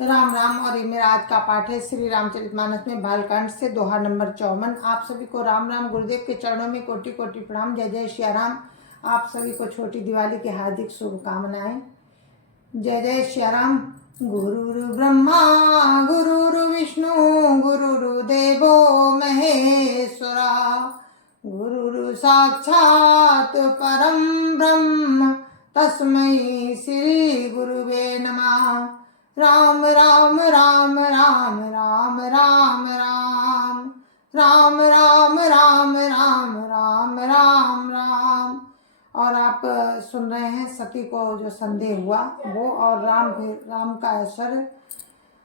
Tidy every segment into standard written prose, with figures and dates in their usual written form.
राम राम। और ये मेरा आज का पाठ है श्री रामचरितमानस में बालकांड से दोहा नंबर 54। आप सभी को राम राम। गुरुदेव के चरणों में कोटि कोटि प्रणाम। जय जय श्री राम। आप सभी को छोटी दिवाली की हार्दिक शुभकामनाएं। जय जय श्री राम। गुरुरु ब्रह्मा गुरुरु विष्णु गुरुर्देवो महेश्वरा गुरुरु साक्षात् परम ब्रह्म तस्मै श्री गुरुवे नमः। राम राम राम राम राम राम राम राम राम राम राम राम राम राम। और आप सुन रहे हैं सती को जो संदेह हुआ वो, और राम का ऐश्वर्य,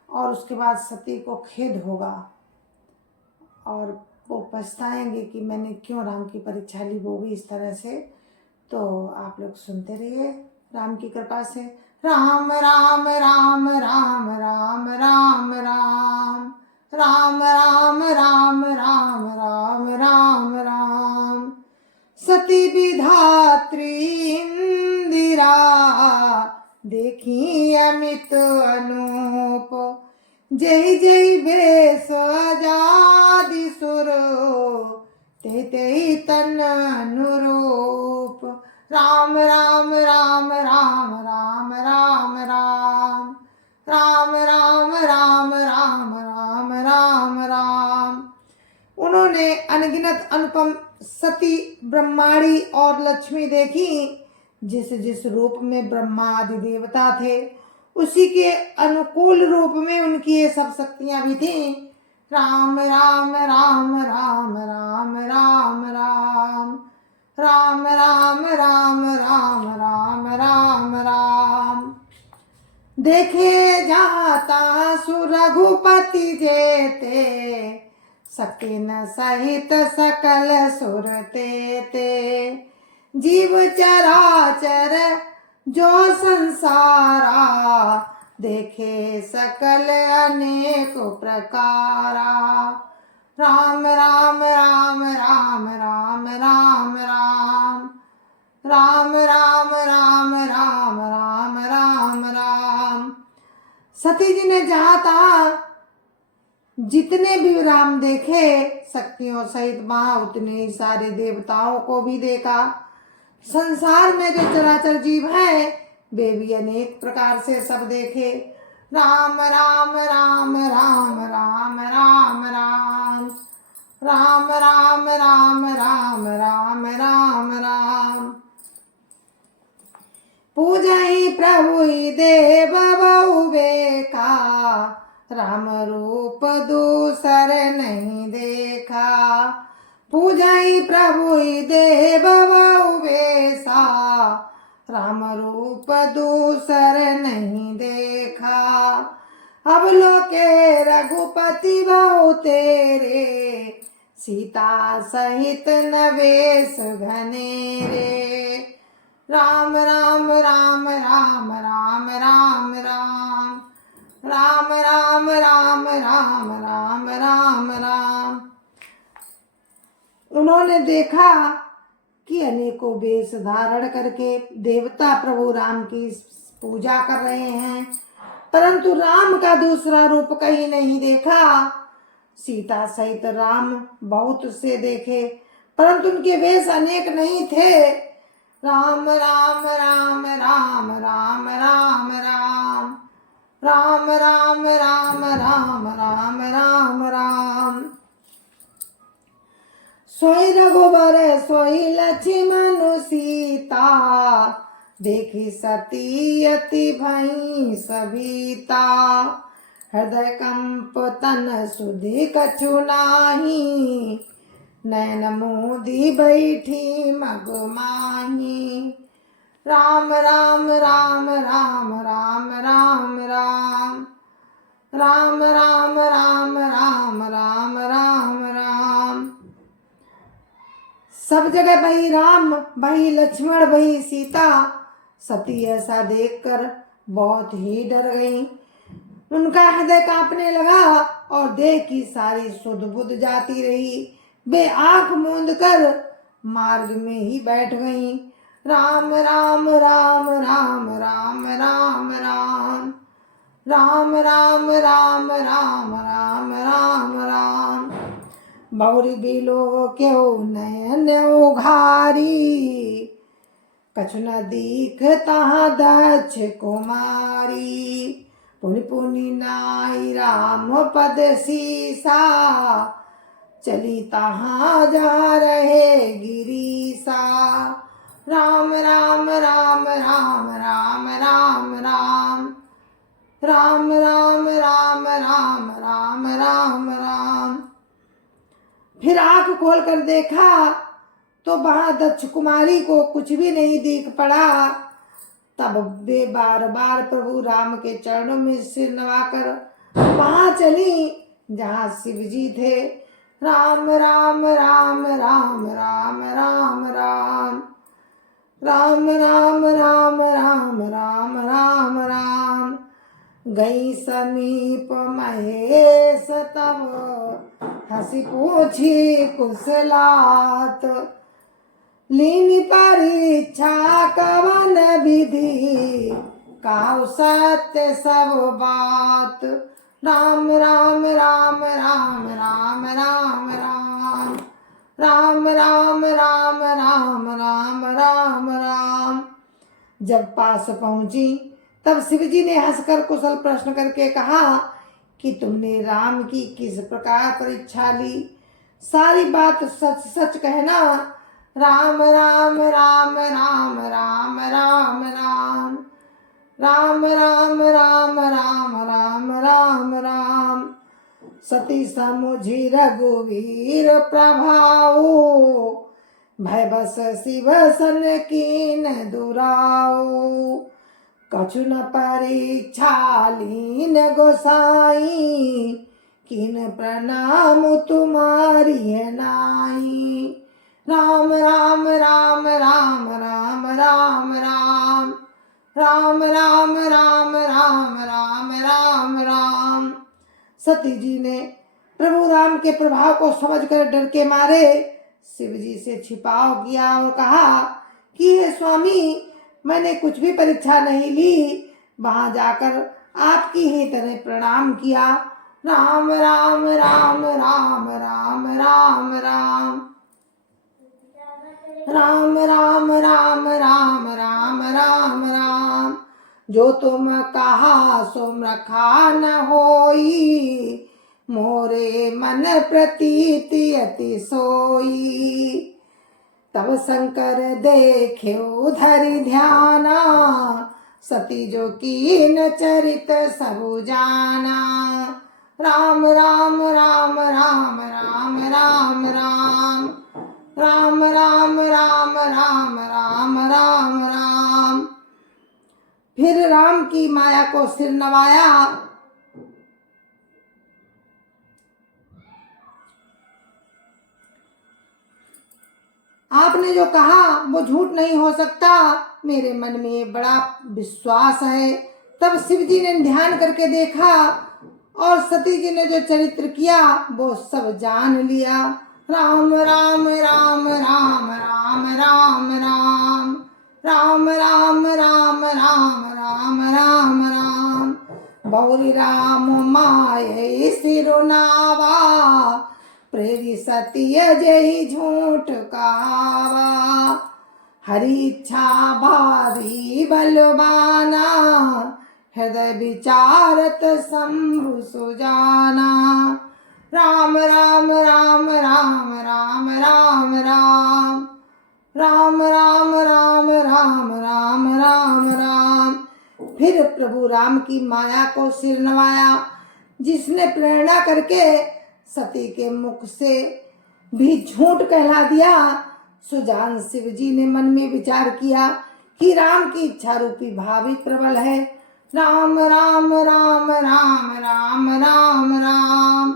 और उसके बाद सती को खेद होगा और वो पछताएंगे कि मैंने क्यों राम की परीक्षा ली, वो भी इस तरह से। तो आप लोग सुनते रहिए राम की कृपा से। राम राम राम राम राम राम राम राम राम राम राम राम राम राम। सती विधात्री इंदिरा देखी अमित अनूप, जय जय भेष आजादि सुर ते ते तन अनुरूप। राम राम राम राम राम राम राम राम राम राम राम राम राम राम। उन्होंने अनगिनत अनुपम सती ब्रह्माणी और लक्ष्मी देखी। जिस जिस रूप में ब्रह्मा आदि देवता थे उसी के अनुकूल रूप में उनकी ये सब शक्तियां भी थीं। राम राम राम राम राम राम राम राम राम राम राम राम राम राम। देखे जाता सुरघुपति जेते, सकिन सहित सकल सुर ते जीव चराचर जो संसारा, देखे सकल अनेक प्रकारा। राम राम राम राम राम राम राम राम राम राम राम राम राम राम। सती जी ने जहाँ तहाँ जितने भी राम देखे शक्तियों सहित वहाँ उतने ही सारे देवताओं को भी देखा। संसार में जो चराचर जीव है वे भी अनेक प्रकार से सब देखे। राम राम राम राम राम राम राम राम राम राम राम राम राम राम। पूजहि प्रभु देव बहु बेखा, राम रूप दूसर नहीं देखा। पूजहि प्रभु देव बहु बेसा, राम रूप दूसर नहीं देखा। अब लोके रघुपति बहु तेरे, सीता सहित नवेश घनेरे। राम राम राम राम राम राम राम राम राम राम राम राम राम राम। उन्होंने देखा कि अनेकों वेश धारण करके देवता प्रभु राम की पूजा कर रहे हैं, परंतु राम का दूसरा रूप कहीं नहीं देखा। सीता सहित राम बहुत से देखे, परंतु उनके वेश अनेक नहीं थे। राम राम राम राम राम राम राम राम राम राम राम राम राम राम। सोई रघुबर सोई लक्ष्मण सीता, देखी सती अति भई सविता। हृदय कंप तन सुधि कछु नाही, नैन मोदी बैठी मग माही। राम राम राम राम राम राम राम राम राम राम राम राम राम राम। सब जगह वही राम वही लक्ष्मण वही सीता। सती ऐसा देखकर बहुत ही डर गई। उनका हृदय कांपने लगा और देह की सारी सुध बुध जाती रही। वे आंख मूंद कर मार्ग में ही बैठ गईं। राम राम राम राम राम राम राम राम राम राम राम राम राम राम। बौरी बिलो क्यों नयन उघारी, कछु न दीखता दक्ष कुमारी। पुनि पुनि नाई राम पद सीसा, चली तहाँ जा रहे गिरीसा। राम राम राम राम राम राम राम राम राम राम राम राम राम राम। फिर आंख खोलकर देखा तो वहां दक्ष कुमारी को कुछ भी नहीं दिख पड़ा। तब वे बार बार प्रभु राम के चरणों में सिर नवाकर वहां चली जहां शिव जी थे। राम राम राम राम राम राम राम राम राम राम राम राम राम राम। गई समीप महेश तब हंसी पूछी कुशलात, लीन परीक्षा कवन विधि काहु सत्य सब बात। राम राम राम राम राम राम राम राम राम राम राम राम राम राम। जब पास पहुंची तब शिवजी ने हंसकर कुशल प्रश्न करके कहा कि तुमने राम की किस प्रकार परीक्षा ली, सारी बात सच सच कहना। राम राम राम राम राम राम राम राम राम राम राम राम राम राम। सती समुझी रघुवीर प्रभाऊ, भय बस शिव सन कीन दुराऊ। कछु न परीक्षा लीन गोसाई, किन प्रणाम तुम्हारी है नाई। राम राम राम राम राम राम राम राम राम राम राम राम राम राम। सती जी ने प्रभु राम के प्रभाव को समझकर डर के मारे शिव जी से छिपाव किया और कहा कि हे स्वामी, मैंने कुछ भी परीक्षा नहीं ली, वहां जाकर आपकी ही तरह प्रणाम किया। राम राम राम राम राम राम राम राम राम राम राम राम राम राम। जो तुम कहा सो रखा न होई, मोरे मन प्रतीति अति सोई। तब शंकर देखे उधरि ध्याना, सती जो कीन चरित सबु जाना। राम राम राम राम राम राम राम राम राम राम राम राम राम राम। फिर राम की माया को सिर नवाया। आपने जो कहा वो झूठ नहीं हो सकता, मेरे मन में बड़ा विश्वास है। तब शिव जी ने ध्यान करके देखा और सती जी ने जो चरित्र किया वो सब जान लिया। राम राम राम राम राम राम राम राम राम राम राम राम राम राम। बौरी राम माये सिरुनावा, प्रेरी सतिय जय झूठ कावा। हरि इच्छा भारी बलवाना, हृदय विचारत शंभु सुजाना। राम राम राम राम राम राम राम राम राम राम राम राम राम राम। फिर प्रभु राम की माया को सिर नवाया, जिसने प्रेरणा करके सती के मुख से भी झूठ कहला दिया। सुजान शिव जी ने मन में विचार किया कि राम की इच्छा रूपी भाव ही प्रबल है। राम राम राम राम राम राम राम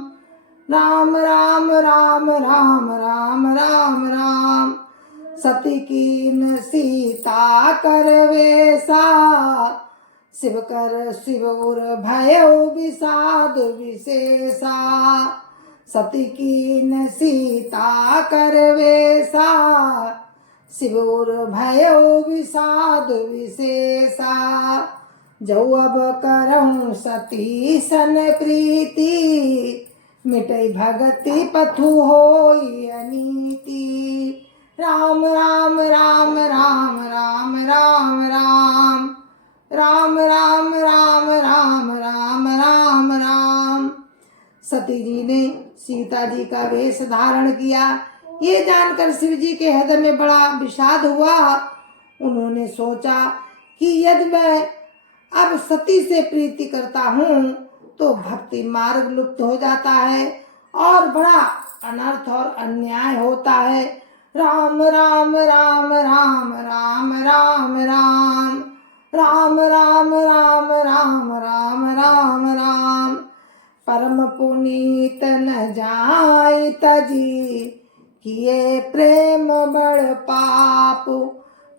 राम राम राम राम राम राम राम। सती कीन सीता कर वेसा, शिव कर शिव उर भयो विषाद विशेषा। सती कीन सीता कर वेसा, शिव उर भयो विषाद विशेषा। जो अब करऊं सती सन प्रीति, मिटई भगति पथु होई अनीति। राम राम राम राम राम राम राम राम राम राम राम राम राम राम। सती जी ने सीता जी का वेश धारण किया। ये जानकर शिव जी के हृदय में बड़ा विषाद हुआ। उन्होंने सोचा कि यदि मैं अब सती से प्रीति करता हूँ तो भक्ति मार्ग लुप्त हो जाता है और बड़ा अनर्थ और अन्याय होता है। राम राम राम राम राम राम राम राम राम राम राम राम राम राम। परम पुनीत न जाय तजी, किए प्रेम बड़ पाप,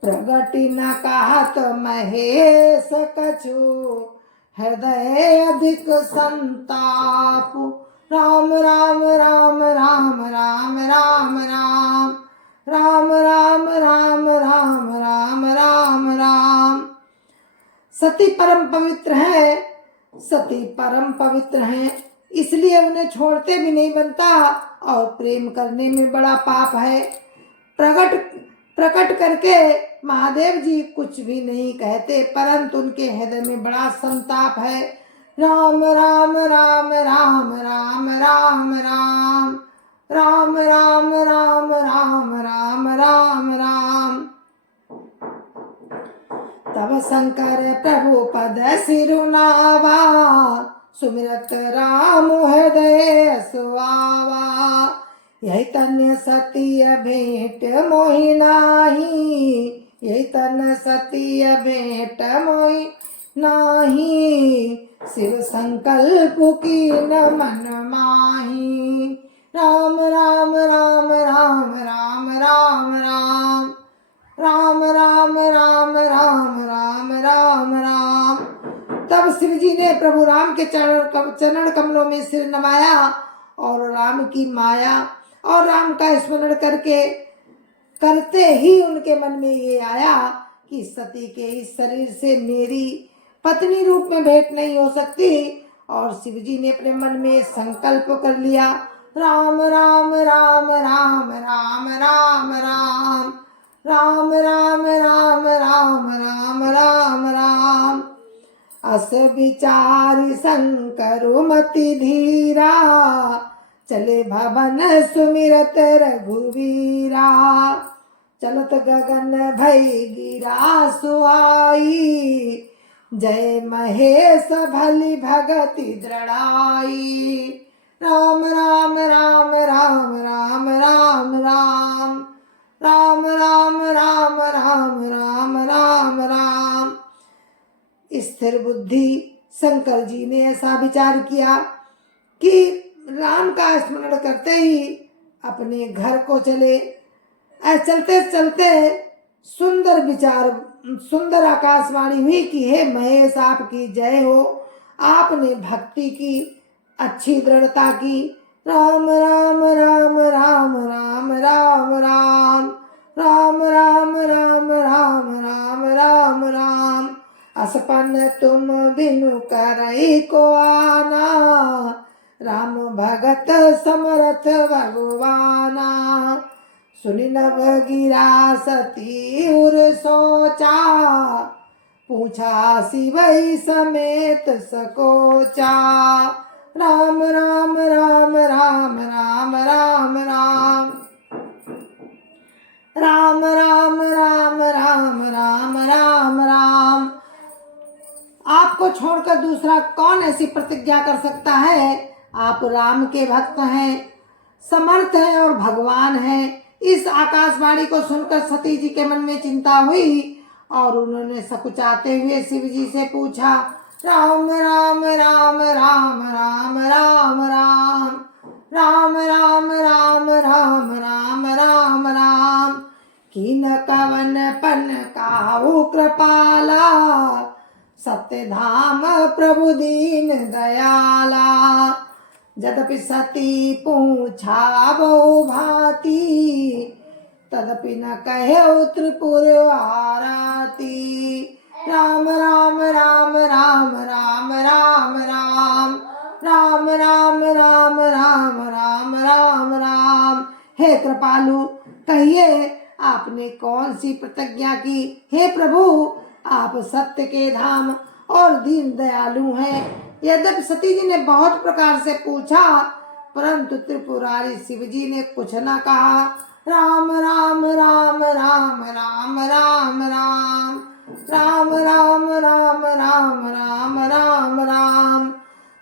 प्रगति न कहत महेश कछु, हृदय अधिक संताप। राम राम राम राम राम राम राम राम राम राम राम राम राम राम। सती परम पवित्र है, सती परम पवित्र हैं, इसलिए उन्हें छोड़ते भी नहीं बनता और प्रेम करने में बड़ा पाप है। प्रकट करके महादेव जी कुछ भी नहीं कहते, परंतु उनके हृदय में बड़ा संताप है। राम राम राम राम राम राम राम राम राम राम राम राम राम राम। तब शंकर प्रभु पद सिरुनावा, सुमिरत राम हृदय सुआवा। यही तन सतीय भेंट मोहि नाही, यही तन सतीय भेंट मोहि नाही, शिव संकल्प की न मन माही। राम राम राम राम राम राम राम राम राम राम राम राम राम राम। तब शिव जी ने प्रभु राम के चरण कमलों में सिर नवाया और राम की माया और राम का स्मरण करते ही उनके मन में ये आया कि सती के इस शरीर से मेरी पत्नी रूप में भेंट नहीं हो सकती। और शिव जी ने अपने मन में संकल्प कर लिया, राम राम राम राम राम राम राम राम राम राम राम राम राम राम। अस विचारि शंकर मति धीरा, चले भवन सुमिरत रघुवीरा। चलत गगन भई गिरा सुहाई, जय महेश भली भगति दृढ़ाई। राम राम राम राम राम राम राम राम राम राम राम राम राम राम। स्थिर बुद्धि शंकर जी ने ऐसा विचार किया कि राम का स्मरण करते ही अपने घर को चले। चलते चलते सुंदर आकाशवाणी हुई कि हे महेश आपकी जय हो, आपने भक्ति की, अच्छी दृढ़ता की। राम राम राम राम राम राम राम राम राम राम राम राम राम राम। असपन तुम बिनु करई को आना, राम भगत समरथ भगवाना। सुनि नभ गिरा सती उर सोचा, पूछा शिवई समेत सकोचा। राम राम राम राम राम राम राम राम राम राम राम राम राम राम। आपको छोड़कर दूसरा कौन ऐसी प्रतिज्ञा कर सकता है? आप राम के भक्त हैं, समर्थ हैं और भगवान हैं। इस आकाशवाणी को सुनकर सती जी के मन में चिंता हुई और उन्होंने सकुचाते हुए शिव जी से पूछा, राम राम राम राम राम राम राम राम राम राम राम राम राम राम। किन कवन पन काहू कृपाला, सत्य धाम प्रभु दीन दयाला। यद्यपि सती पूछा बहु भांति, तदपि न कहे त्रिपुर आरती। राम राम राम राम राम राम राम राम राम राम राम राम राम राम। हे कृपालु, कहिए आपने कौन सी प्रतिज्ञा की? हे प्रभु, आप सत्य के धाम और दीन दयालु हैं। यद्यपि सती जी ने बहुत प्रकार से पूछा, परंतु त्रिपुरारी शिव जी ने कुछ न कहा। राम राम राम राम राम राम राम राम राम राम राम राम राम राम।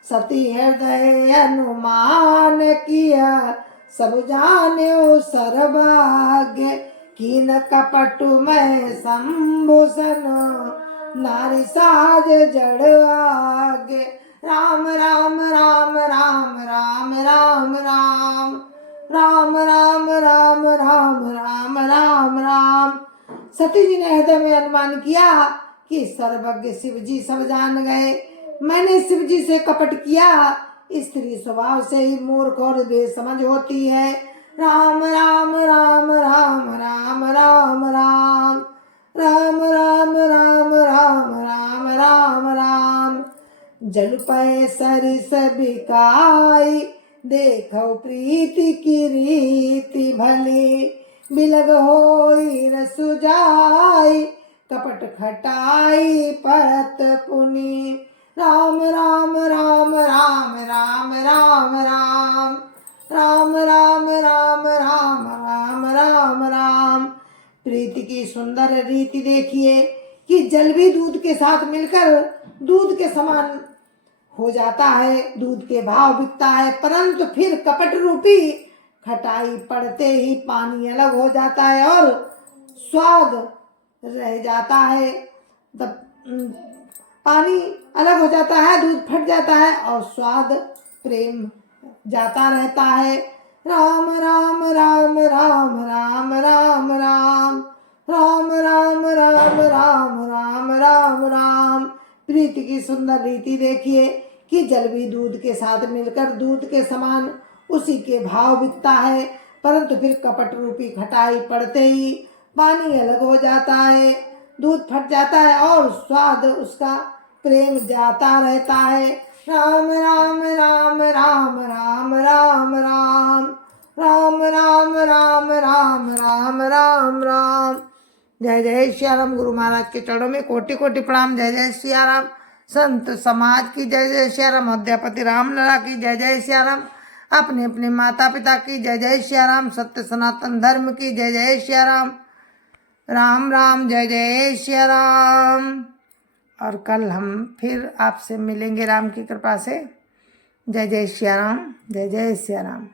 सती हृदय अनुमान किया, सब जाने सर्वभाग्य। कीन कपट में संभूषण, नारी साज जड़ आगे। राम राम राम राम राम राम राम राम राम राम राम राम राम राम। सती जी ने हृदय में अनुमान किया कि सर्वज्ञ शिव जी सब जान गए। मैंने शिव जी से कपट किया, स्त्री स्वभाव से ही मूर्ख और बेसमझ होती है। राम राम राम राम राम राम राम राम राम राम राम राम राम राम। जल पै सरिस बिकाई, देखो प्रीति की रीति भली। बिलग होई रसु जाई, कपट खटाई परत पुनि। राम राम राम राम राम राम राम राम राम राम राम राम राम राम। प्रीति की सुंदर रीति देखिए कि जल भी दूध के साथ मिलकर दूध के समान हो जाता है, दूध के भाव बिकता है, परंतु फिर कपट रूपी खटाई पड़ते ही पानी अलग हो जाता है और स्वाद रह जाता है। पानी अलग हो जाता है, दूध फट जाता है और स्वाद प्रेम जाता रहता है। राम राम राम राम राम राम राम राम राम राम राम राम राम राम। प्रीति की सुंदर रीति देखिए कि जल भी दूध के साथ मिलकर दूध के समान उसी के भाव बिकता है, परंतु फिर कपट रूपी खटाई पड़ते ही पानी अलग हो जाता है, दूध फट जाता है और स्वाद उसका प्रेम जाता रहता है। राम राम राम राम राम राम राम राम राम राम राम राम राम राम। जय जय सियाराम। गुरु महाराज के चरणों में कोटि कोटि प्रणाम। जय जय सियाराम। संत समाज की जय जय सियाराम। अध्यापति रामलला की जय जय सियाराम। अपने अपने माता पिता की जय जय सियाराम। सत्य सनातन धर्म की जय जय सियाराम। राम राम जय जय सियाराम। और कल हम फिर आपसे मिलेंगे राम की कृपा से। जय जय सियाराम। जय जय सियाराम।